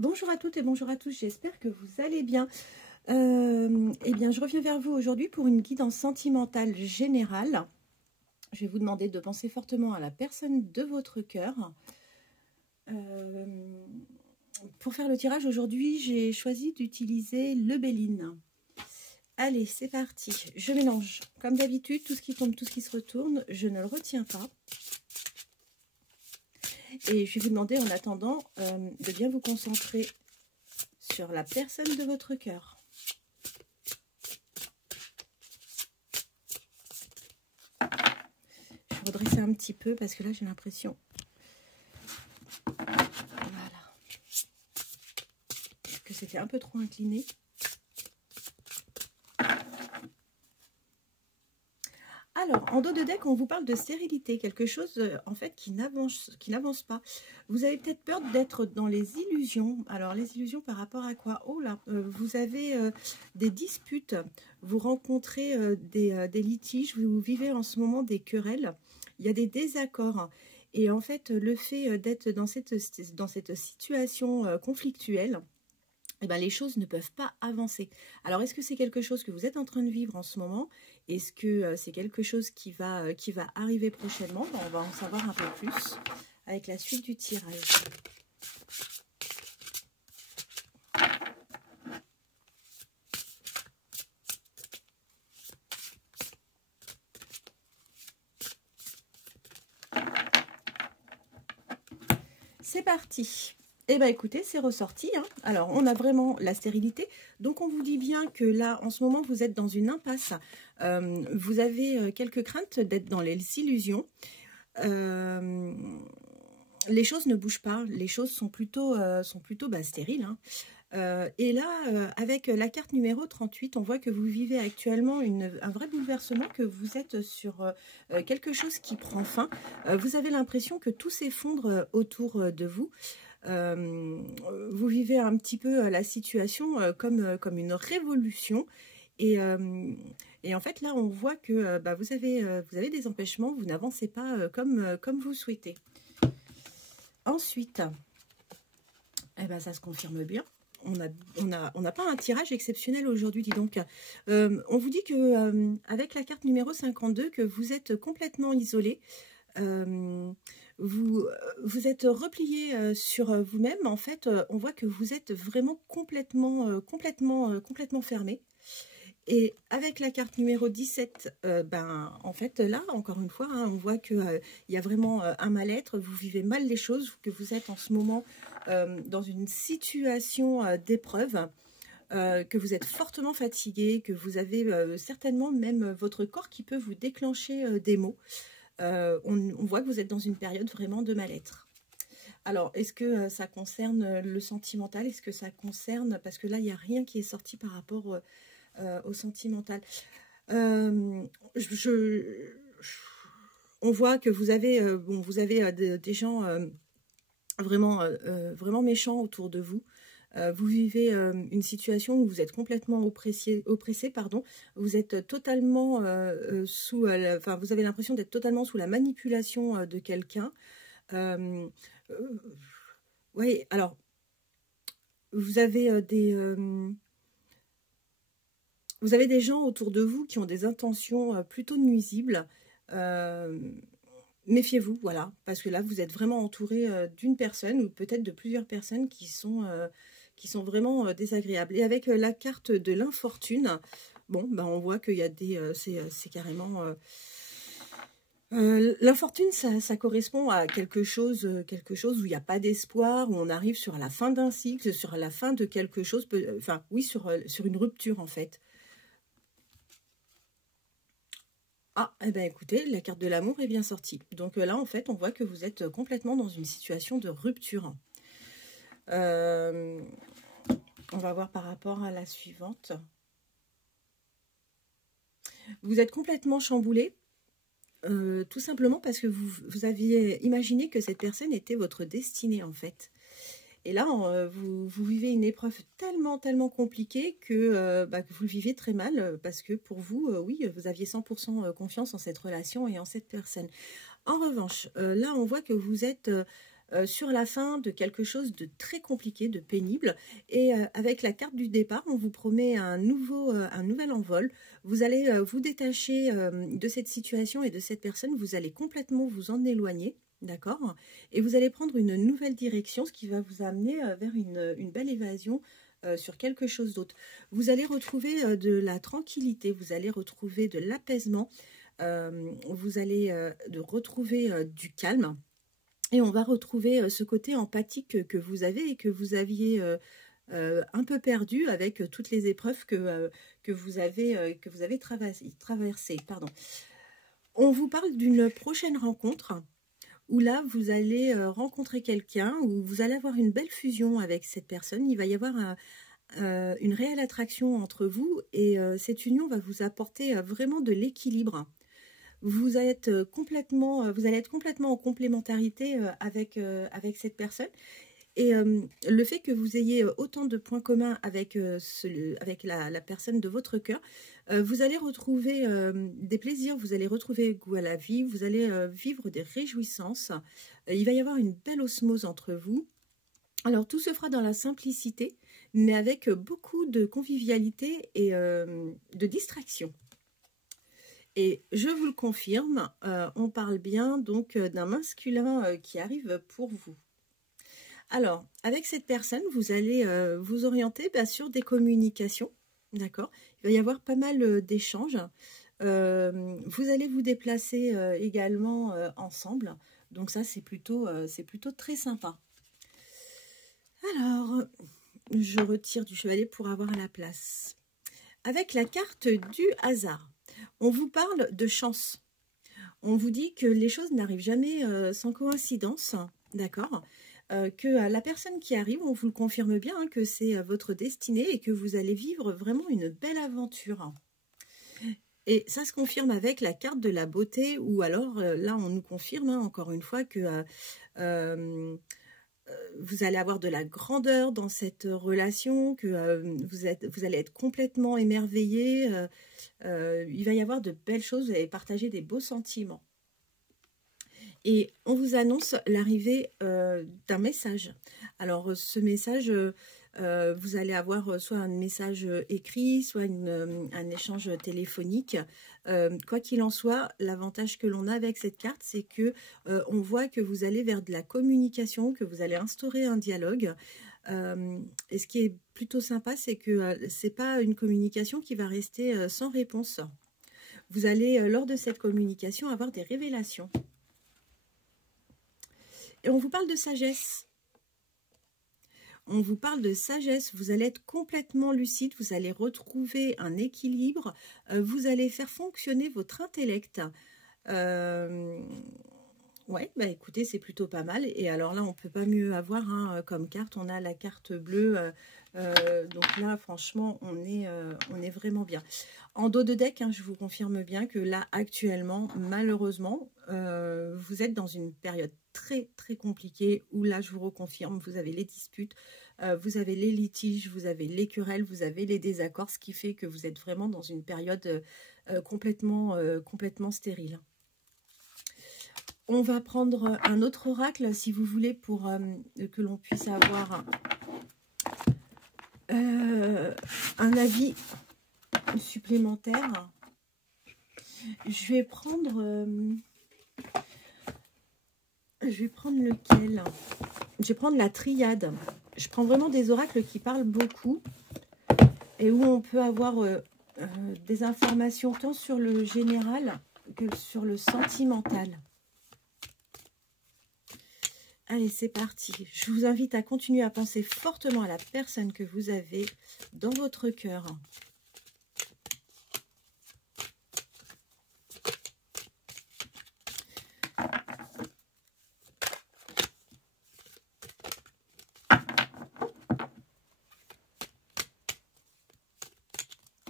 Bonjour à toutes et bonjour à tous, j'espère que vous allez bien. Eh bien, je reviens vers vous aujourd'hui pour une guidance sentimentale générale. Je vais vous demander de penser fortement à la personne de votre cœur. Pour faire le tirage aujourd'hui, j'ai choisi d'utiliser le Béline. Allez, c'est parti. Je mélange, comme d'habitude, tout ce qui tombe, tout ce qui se retourne. Je ne le retiens pas. Et je vais vous demander en attendant de bien vous concentrer sur la personne de votre cœur. Je vais redresser un petit peu parce que là j'ai l'impression. Voilà. Que c'était un peu trop incliné. Alors, en dos de deck, on vous parle de stérilité, quelque chose en fait qui n'avance pas. Vous avez peut-être peur d'être dans les illusions. Alors, les illusions par rapport à quoi? Oh là, vous avez des disputes, vous rencontrez des litiges, vous vivez en ce moment des querelles, il y a des désaccords. Et en fait, le fait d'être dans cette situation conflictuelle, eh ben, les choses ne peuvent pas avancer. Alors, est-ce que c'est quelque chose que vous êtes en train de vivre en ce moment? Est-ce que c'est quelque chose qui va arriver prochainement? Ben, on va en savoir un peu plus avec la suite du tirage. C'est parti. Eh bien, écoutez, c'est ressorti. Hein. Alors, on a vraiment la stérilité. Donc, on vous dit bien que là, en ce moment, vous êtes dans une impasse. Vous avez quelques craintes d'être dans les illusions. Les choses ne bougent pas. Les choses sont plutôt stériles. Hein. Et là, avec la carte numéro 38, on voit que vous vivez actuellement un vrai bouleversement, que vous êtes sur quelque chose qui prend fin. Vous avez l'impression que tout s'effondre autour de vous. Vous vivez un petit peu la situation comme une révolution et en fait là on voit que vous avez des empêchements, vous n'avancez pas comme vous souhaitez. Ensuite, eh ben, ça se confirme bien. On n'a pas un tirage exceptionnel aujourd'hui, dis donc. On vous dit que avec la carte numéro 52 que vous êtes complètement isolé. Vous êtes replié sur vous-même. En fait, on voit que vous êtes vraiment complètement fermé. Et avec la carte numéro 17, en fait, là, encore une fois, hein, on voit qu'il y a vraiment un mal-être. Vous vivez mal les choses, que vous êtes en ce moment dans une situation d'épreuve, que vous êtes fortement fatigué, que vous avez certainement même votre corps qui peut vous déclencher des maux. On voit que vous êtes dans une période vraiment de mal-être. Alors, est-ce que ça concerne le sentimental? Est-ce que ça concerne... Parce que là, il n'y a rien qui est sorti par rapport au sentimental. On voit que vous avez, des gens vraiment méchants autour de vous. Vous vivez une situation où vous êtes complètement oppressé, pardon. Vous êtes totalement vous avez l'impression d'être totalement sous la manipulation de quelqu'un. Oui, alors, vous avez des gens autour de vous qui ont des intentions plutôt nuisibles. Méfiez-vous, voilà, parce que là, vous êtes vraiment entouré d'une personne ou peut-être de plusieurs personnes qui sont vraiment désagréables. Et avec la carte de l'infortune, bon, on voit qu'il y a c'est carrément... l'infortune, ça correspond à quelque chose où il n'y a pas d'espoir, où on arrive sur la fin d'un cycle, sur la fin de quelque chose, sur une rupture en fait. Ah, eh bien écoutez, la carte de l'amour est bien sortie. Donc là, en fait, on voit que vous êtes complètement dans une situation de rupture. On va voir par rapport à la suivante. Vous êtes complètement chamboulé, tout simplement parce que vous aviez imaginé que cette personne était votre destinée, en fait. Et là, vous vivez une épreuve tellement compliquée que vous le vivez très mal parce que pour vous, oui, vous aviez 100% confiance en cette relation et en cette personne. En revanche, là, on voit que vous êtes sur la fin de quelque chose de très compliqué, de pénible. Et avec la carte du départ, on vous promet un nouvel envol. Vous allez vous détacher de cette situation et de cette personne. Vous allez complètement vous en éloigner. D'accord? Et vous allez prendre une nouvelle direction, ce qui va vous amener vers une belle évasion sur quelque chose d'autre. Vous allez retrouver de la tranquillité, vous allez retrouver de l'apaisement, vous allez retrouver du calme. Et on va retrouver ce côté empathique que vous avez et que vous aviez un peu perdu avec toutes les épreuves que vous avez traversées. Pardon. On vous parle d'une prochaine rencontre où là, vous allez rencontrer quelqu'un, où vous allez avoir une belle fusion avec cette personne. Il va y avoir une réelle attraction entre vous et cette union va vous apporter vraiment de l'équilibre. Vous allez être complètement en complémentarité avec cette personne. Et le fait que vous ayez autant de points communs avec la personne de votre cœur, vous allez retrouver des plaisirs, vous allez retrouver goût à la vie, vous allez vivre des réjouissances. Il va y avoir une belle osmose entre vous. Alors tout se fera dans la simplicité, mais avec beaucoup de convivialité et de distraction. Et je vous le confirme, on parle bien donc d'un masculin qui arrive pour vous. Alors, avec cette personne, vous allez vous orienter sur des communications, d'accord? Il va y avoir pas mal d'échanges. Vous allez vous déplacer également ensemble. Donc ça, c'est plutôt très sympa. Alors, je retire du chevalet pour avoir la place. Avec la carte du hasard, on vous parle de chance. On vous dit que les choses n'arrivent jamais sans coïncidence, d'accord? Que la personne qui arrive, on vous le confirme bien, hein, que c'est votre destinée et que vous allez vivre vraiment une belle aventure. Et ça se confirme avec la carte de la beauté, ou alors là on nous confirme hein, encore une fois que vous allez avoir de la grandeur dans cette relation, que vous allez être complètement émerveillé, il va y avoir de belles choses, vous allez partager des beaux sentiments. Et on vous annonce l'arrivée d'un message. Alors ce message, vous allez avoir soit un message écrit, soit un échange téléphonique. Quoi qu'il en soit, l'avantage que l'on a avec cette carte, c'est que on voit que vous allez vers de la communication, que vous allez instaurer un dialogue. Et ce qui est plutôt sympa, c'est que c'est pas une communication qui va rester sans réponse. Vous allez, lors de cette communication, avoir des révélations. Et on vous parle de sagesse. On vous parle de sagesse. Vous allez être complètement lucide. Vous allez retrouver un équilibre. Vous allez faire fonctionner votre intellect. Ouais, bah écoutez, c'est plutôt pas mal. Et alors là, on ne peut pas mieux avoir hein, comme carte. On a la carte bleue. Donc là, franchement, on est vraiment bien. En dos de deck, hein, je vous confirme bien que là, actuellement, malheureusement, vous êtes dans une période très, très compliquée où là, je vous reconfirme, vous avez les disputes, vous avez les litiges, vous avez les querelles, vous avez les désaccords, ce qui fait que vous êtes vraiment dans une période complètement stérile. On va prendre un autre oracle, si vous voulez, pour que l'on puisse avoir un avis supplémentaire. Je vais prendre lequel? Je vais prendre la triade. Je prends vraiment des oracles qui parlent beaucoup et où on peut avoir des informations tant sur le général que sur le sentimental. Allez, c'est parti. Je vous invite à continuer à penser fortement à la personne que vous avez dans votre cœur.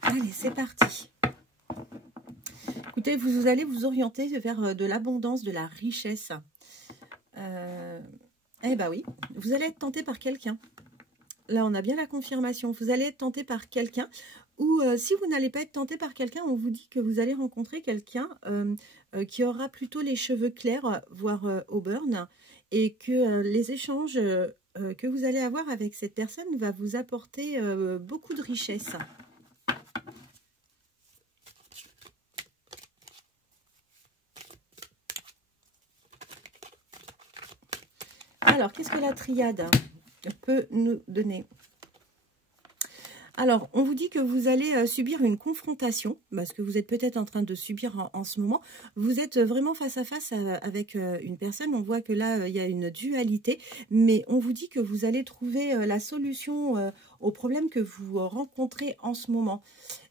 Allez, c'est parti. Écoutez, vous allez vous orienter vers de l'abondance, de la richesse. Eh bien oui, vous allez être tenté par quelqu'un. Là, on a bien la confirmation. Vous allez être tenté par quelqu'un ou si vous n'allez pas être tenté par quelqu'un, on vous dit que vous allez rencontrer quelqu'un qui aura plutôt les cheveux clairs, voire auburn, et que les échanges que vous allez avoir avec cette personne va vous apporter beaucoup de richesse. Alors, qu'est-ce que la triade peut nous donner? Alors, on vous dit que vous allez subir une confrontation, parce que vous êtes peut-être en train de subir en ce moment. Vous êtes vraiment face à face avec une personne. On voit que là, il y a une dualité, mais on vous dit que vous allez trouver la solution au problème que vous rencontrez en ce moment.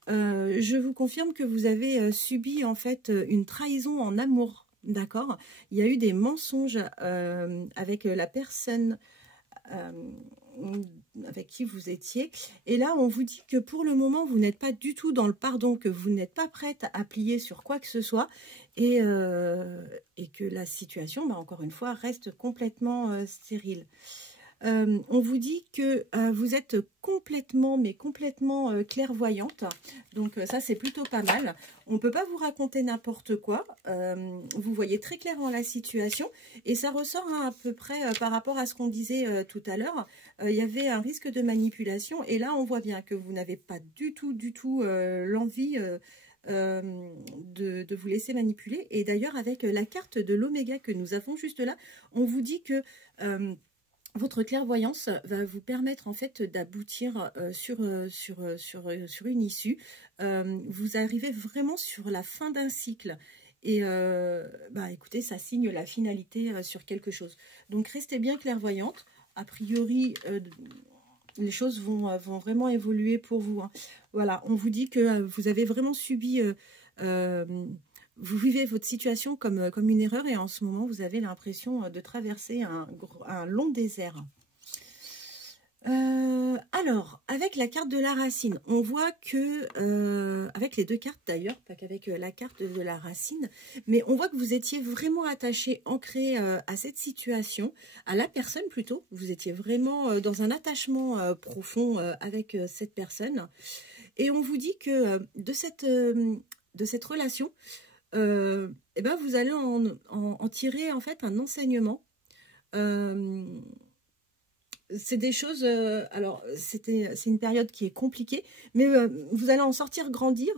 Je vous confirme que vous avez subi en fait une trahison en amour, d'accord? Il y a eu des mensonges avec la personne avec qui vous étiez. Et là, on vous dit que pour le moment, vous n'êtes pas du tout dans le pardon, que vous n'êtes pas prête à plier sur quoi que ce soit et que la situation, encore une fois, reste complètement stérile. On vous dit que vous êtes complètement, mais complètement clairvoyante. Donc ça, c'est plutôt pas mal. On ne peut pas vous raconter n'importe quoi. Vous voyez très clairement la situation. Et ça ressort à peu près par rapport à ce qu'on disait tout à l'heure. Il y avait un risque de manipulation. Et là, on voit bien que vous n'avez pas du tout l'envie de vous laisser manipuler. Et d'ailleurs, avec la carte de l'oméga que nous avons juste là, on vous dit que... votre clairvoyance va vous permettre en fait d'aboutir sur une issue. Vous arrivez vraiment sur la fin d'un cycle. Et écoutez, ça signe la finalité sur quelque chose. Donc restez bien clairvoyante. A priori, les choses vont vraiment évoluer pour vous. Hein. Voilà, on vous dit que vous avez vraiment subi... vous vivez votre situation comme une erreur et en ce moment, vous avez l'impression de traverser un long désert. Alors, avec la carte de la racine, on voit que, avec les deux cartes d'ailleurs, pas qu'avec la carte de la racine, mais on voit que vous étiez vraiment attaché, ancré à cette situation, à la personne plutôt. Vous étiez vraiment dans un attachement profond avec cette personne. Et on vous dit que de cette relation, vous allez en tirer en fait un enseignement. C'est des choses, alors c'est une période qui est compliquée, mais vous allez en sortir grandi,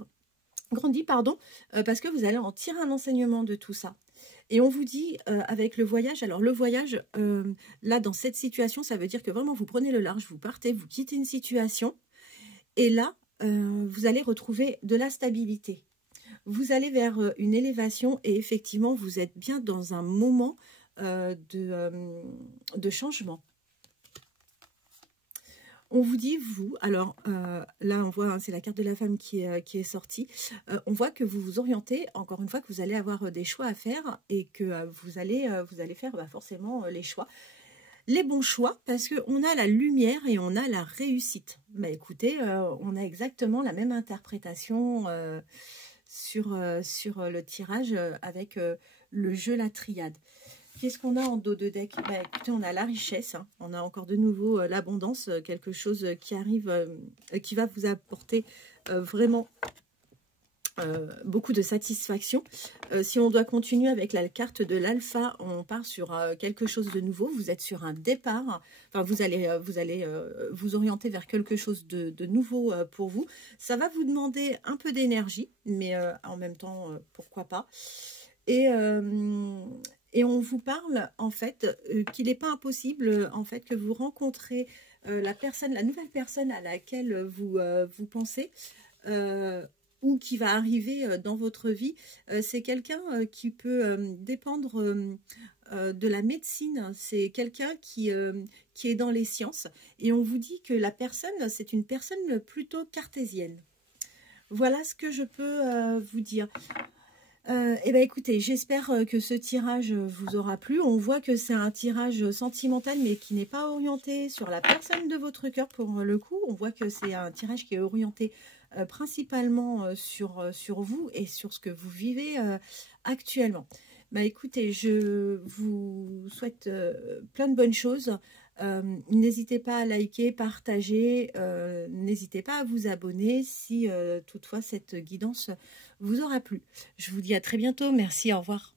parce que vous allez en tirer un enseignement de tout ça. Et on vous dit avec le voyage, alors le voyage, là dans cette situation, ça veut dire que vraiment vous prenez le large, vous partez, vous quittez une situation, et là, vous allez retrouver de la stabilité. Vous allez vers une élévation et effectivement, vous êtes bien dans un moment de changement. On vous dit, vous, alors là on voit, hein, c'est la carte de la femme qui est sortie, on voit que vous vous orientez, encore une fois, que vous allez avoir des choix à faire et que vous allez faire forcément les choix. Les bons choix, parce qu'on a la lumière et on a la réussite. Écoutez, on a exactement la même interprétation sur le tirage avec le jeu La Triade. Qu'est-ce qu'on a en dos de deck? Écoutez, on a la richesse, hein. On a encore de nouveau l'abondance, quelque chose qui arrive, qui va vous apporter vraiment beaucoup de satisfaction. Si on doit continuer avec la carte de l'alpha, on part sur quelque chose de nouveau. Vous êtes sur un départ. Enfin, vous allez vous orienter vers quelque chose de nouveau pour vous. Ça va vous demander un peu d'énergie, mais en même temps, pourquoi pas. Et on vous parle en fait qu'il n'est pas impossible en fait que vous rencontrez la nouvelle personne à laquelle vous pensez. Ou qui va arriver dans votre vie, c'est quelqu'un qui peut dépendre de la médecine, c'est quelqu'un qui est dans les sciences, et on vous dit que la personne, c'est une personne plutôt cartésienne. Voilà ce que je peux vous dire. Écoutez, j'espère que ce tirage vous aura plu. On voit que c'est un tirage sentimental, mais qui n'est pas orienté sur la personne de votre cœur pour le coup. On voit que c'est un tirage qui est orienté principalement sur vous et sur ce que vous vivez actuellement. Écoutez, je vous souhaite plein de bonnes choses. N'hésitez pas à liker, partager, n'hésitez pas à vous abonner si toutefois cette guidance vous aura plu. Je vous dis à très bientôt. Merci, au revoir.